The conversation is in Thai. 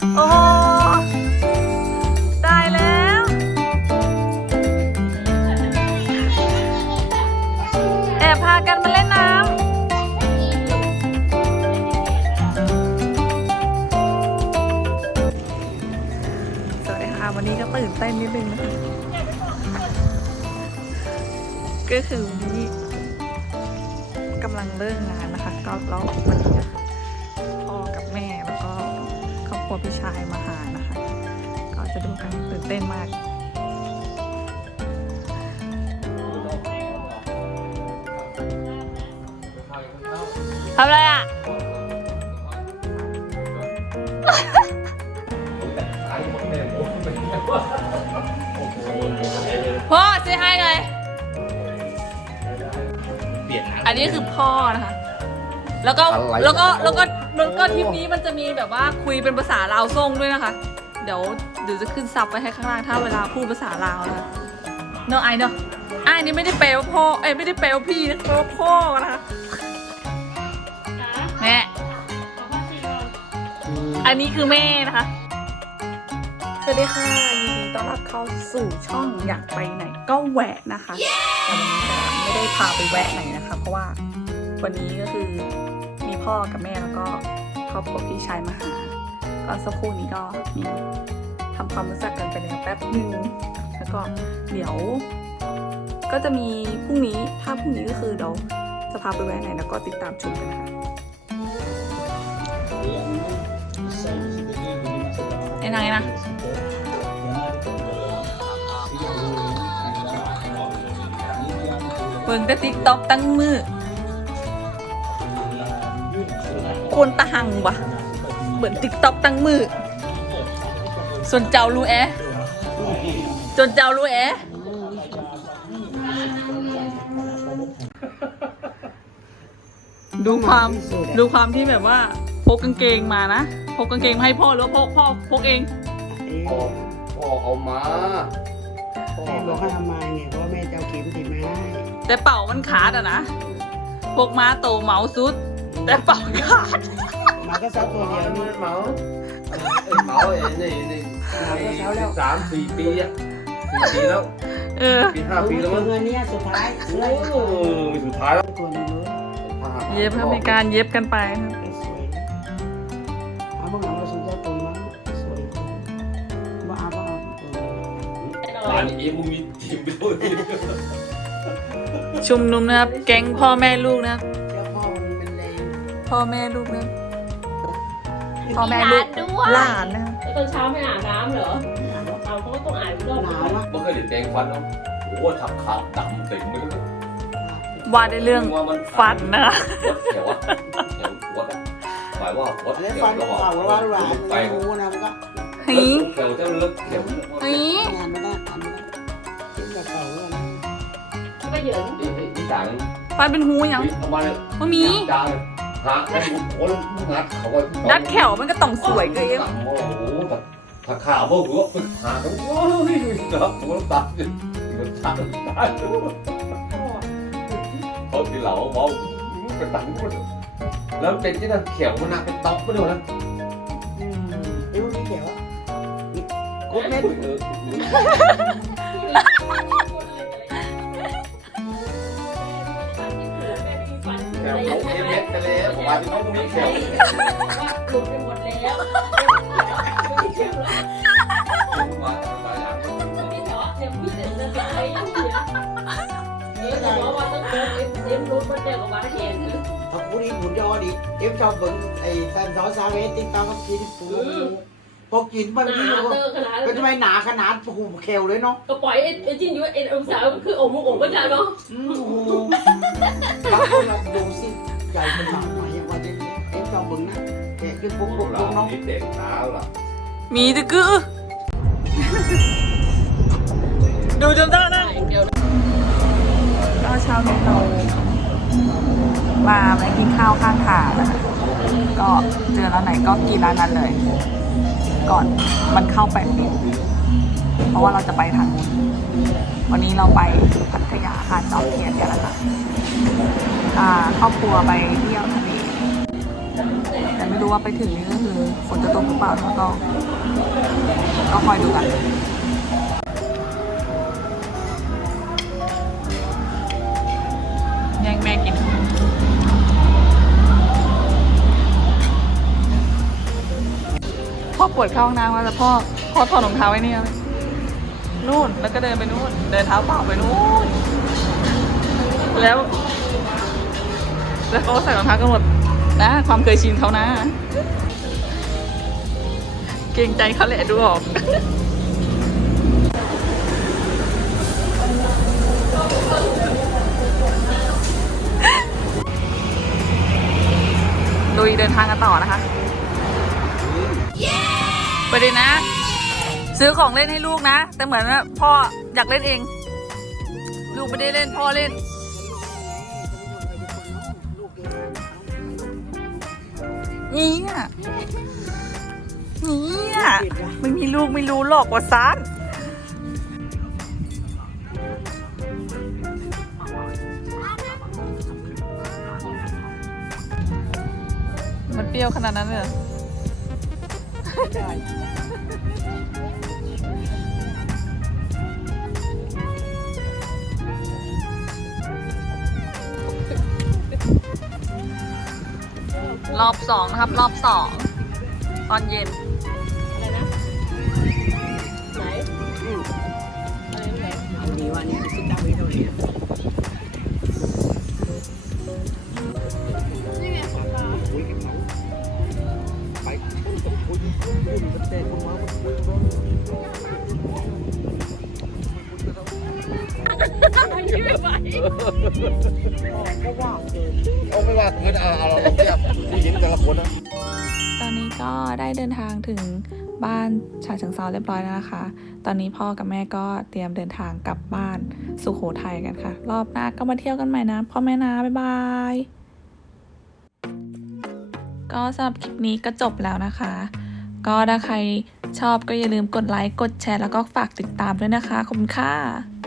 โอ้โหได้แล้ว แอบพากันมาเล่นน้ำสวัสดีค่ะวันนี้ก็ตื่นเต้นนิดนึงนะคะก็คือวันนี้กำลังเลิกงานนะคะ ก็แล้ววันนี้พ่อ พี่ชายมาหานะคะ ก็จะดูกันตื่นเต้นมากทำอะไรอะ พ่อเซฮายหน่อย อันนี้คือพ่อนะคะ แล้วก็อะไรแล้วก็ แล้วก็ แล้วก็ทริปนี้มันจะมีแบบว่าคุยเป็นภาษาลาวส่งด้วยนะคะ เดี๋ยวเดี๋ยวจะขึ้นซับไว้ให้ข้างล่างถ้าเวลาพูดภาษาลาวนะคะเนอะไอเนอะไอนี่ไม่ได้แปลว่าพ่อเอ้ยไม่ได้แปลว่าพี่นะแปลว่าพ่อนะคะแม่อันนี้คือแม่นะคะสวัสดีค่ะยินดีต้อนรับเข้าสู่ช่องอยากไปไหน ก็แหวะนะคะแต่วันนี้จะไม่ได้พาไปแวะไหนนะคะ เพราะว่าวันนี้ก็คือมีพ่อกับแม่แล้วก็ ครอบครัวพี่ชายมาหา ก็สักครู่นี้ก็มีทำความรู้จักกันไปแล้วแป๊บหนึ่งแล้วก็เดี๋ยว ก็จะมีพรุ่งนี้ถ้าพรุ่งนี้ก็คือเดี๋ยวจะพาไปแวะไหนแล้วก็ติดตามชมกันนะคะไอ้นางไอ้นะเบิ่งแต่ติ๊กต็อกตั้งมือ คนตะหังวะเบิ่งติ๊กต็อกตั้งมือ ส่วนเจ้ารู้แอะจนเจ้ารู้แอะดูความดูความที่แบบว่าพกกางเกงมานะพกกางเกงมาให้พ่อหรือว่าพ่อพ่อพกเองพ่อพ่อเอามาพ่อแม่บอกให้ทำไมเนี่ยเพราะแม่จะเอาเข็มติดมาให้แต่เป่ามันขาดอะนะพกมาโตเหมาสุด แต่เป่าขาด มาก็ซักตัวเมาเดียวนี่เมาเอ้ยเมาเอ้ยนี่นี่นี่สามสี่ปีอะสี่ปีแล้วเออปีห้าปีแล้วมั้งเงินเนี่ยสุดท้ายโอ้สุดท้ายแล้วตัวนึงเลยเย็บครับมีการเย็บกันไปครับสวยเอาบ้างเราสุดยอดตัวนั้นสวยบ้าเอาบ้างตอนนี้มึงมีทีมไปด้วยชุมนุมนะครับ แก๊งพ่อแม่ลูกนะครับเจ้าพ่อมันเป็นแรงพ่อแม่ลูกนะครับ พ่อแม่ลูกหลานนะครับแล้วตอนเช้าไม่อาบน้ำเหรอเอาเขาก็ต้องอาบรอบหนาวอะเมื่อเคยเห็นแดงฟันแล้วโอ้โหทับขาดำเต็มไปเลยว่าในเรื่องว่ามันฟันนะเขียวอะเขียวหัวหมายว่าหัวแล้วเขียวฟันระหว่างเก่าว่าหลานไปงูนะมันก็หีเขียวจะเลิกเขียวหีงานไม่ได้ทำไม่ได้ชิ้นแบบเก่าเลยก็เหยิน อีจังฟันเป็นหูยังเอามาเลยไม่มี จาง หาให้คนงัดเขาก็ดัดแขวมันก็ต้องสวยเกินโอ้โหถ้าข่าวพวกหัวหาทั้งโอ้ยนะหัวตามันตาตาเขาที่เหล่าเมาเป็นตังค์แล้วเป็นที่นั่นเขียวมันน่ะเป็นต๊อกไปด้วยนะอืมไอ้พวกนี้เขียวอะกุ๊ดเม็ดแถวเาเอเม็ดไปแล้วผมว่าที่เขามีแถวหลุดไปหมดแล้วไม่เชื่อมาตายอย่างไม่เถอเดี๋ยวพี่จะจะไปยุ่งเนี่ยเอ๊ะแต่ว่าวันต้องเอ็มเอ็มรุดมาเจอกับวันเห็นถ้ากูนี่ผุนยอดิเอฟชอบเบิ่งไอ้แฟนสาวสาวเวติ๊กต็อกก็กินปูพอกินมันหนี่นาเราก็จะไมหนาขนาดหูเขียวเลยเนาะก็ปล่อยเอ็นจินอยู่เอ็นองศาคือองมุกองก็จะเนาะ แกะขึ้นปุ๊บปุ๊บเราปุ๊บเนาะนี่เด็กสาวล่ะมีตะกือดูจนได้นะเดี๋ยวก็เช้านี้เรามามากินข้าวข้างทางนะคะก็เจอร้านไหนก็กินร้านนั้นเลย ก่อนมันเข้าไปปิดเพราะว่าเราจะไปทางนู้นวันนี้เราไปพัทยาหาดจอมเทียนเนี่ยแหละค่ะอ่าครอบครัวไปเที่ยวทะเล แต่ไม่รู้ว่าไปถึงนี่ก็คือฝนจะตกหรือเปล่าแล้วก็ก็คอยดูกันแย่งแม่กินพ่อปวดเข้าห้องน้ำมาแต่พ่อพ่อถอดรองเท้าไว้นี่ยนู่นแล้วก็เดินไปนู่น เดินเท้าเปล่าไปนู่น แล้ว แล้วเขาก็ใส่รองเท้ากันหมด นะ ความเคยชินเขานะ เกรงใจเขาแหละดูออกลุยเดินทางกันต่อนะคะ ไปเลยนะ ซื้อของเล่นให้ลูกนะ แต่เหมือนว่าพ่ออยากเล่นเอง ลูกไม่ได้เล่นพ่อเล่น เนี่อะนี่ยไม่มีลูกไม่รู้หรอกว่าซานมันเปรี้ยวขนาดนั้นเลย รอรอบสองนะครับ รอบสองตอนเย็น อะไรนะ ไหนอะไรไหนดีว่านี่คิดได้ไม่เท่านี้คุยกับเขาไปต้องคุยคุยกันแต่คนมาคุยกั นก็ว่าเกินเอาไม่ว่าเงินเอาเอาเราเทียบผู้หญิงแต่ละคนนะตอนนี้ก็ได้เดินทางถึงบ้านฉะเชิงเซาเรียบร้อยแล้วนะคะ ตอนนี้พ่อกับแม่ก็เตรียมเดินทางกลับบ้านสุโขทัยกันค่ะ รอบหน้าก็มาเที่ยวกันใหม่นะ พ่อแม่นะ บ๊ายบาย ก็สำหรับคลิปนี้ก็จบแล้วนะคะ ก็ถ้าใครชอบก็อย่าลืมกดไลค์ กดแชร์แล้วก็ฝากติดตามด้วยนะคะ ขอบคุณค่ะ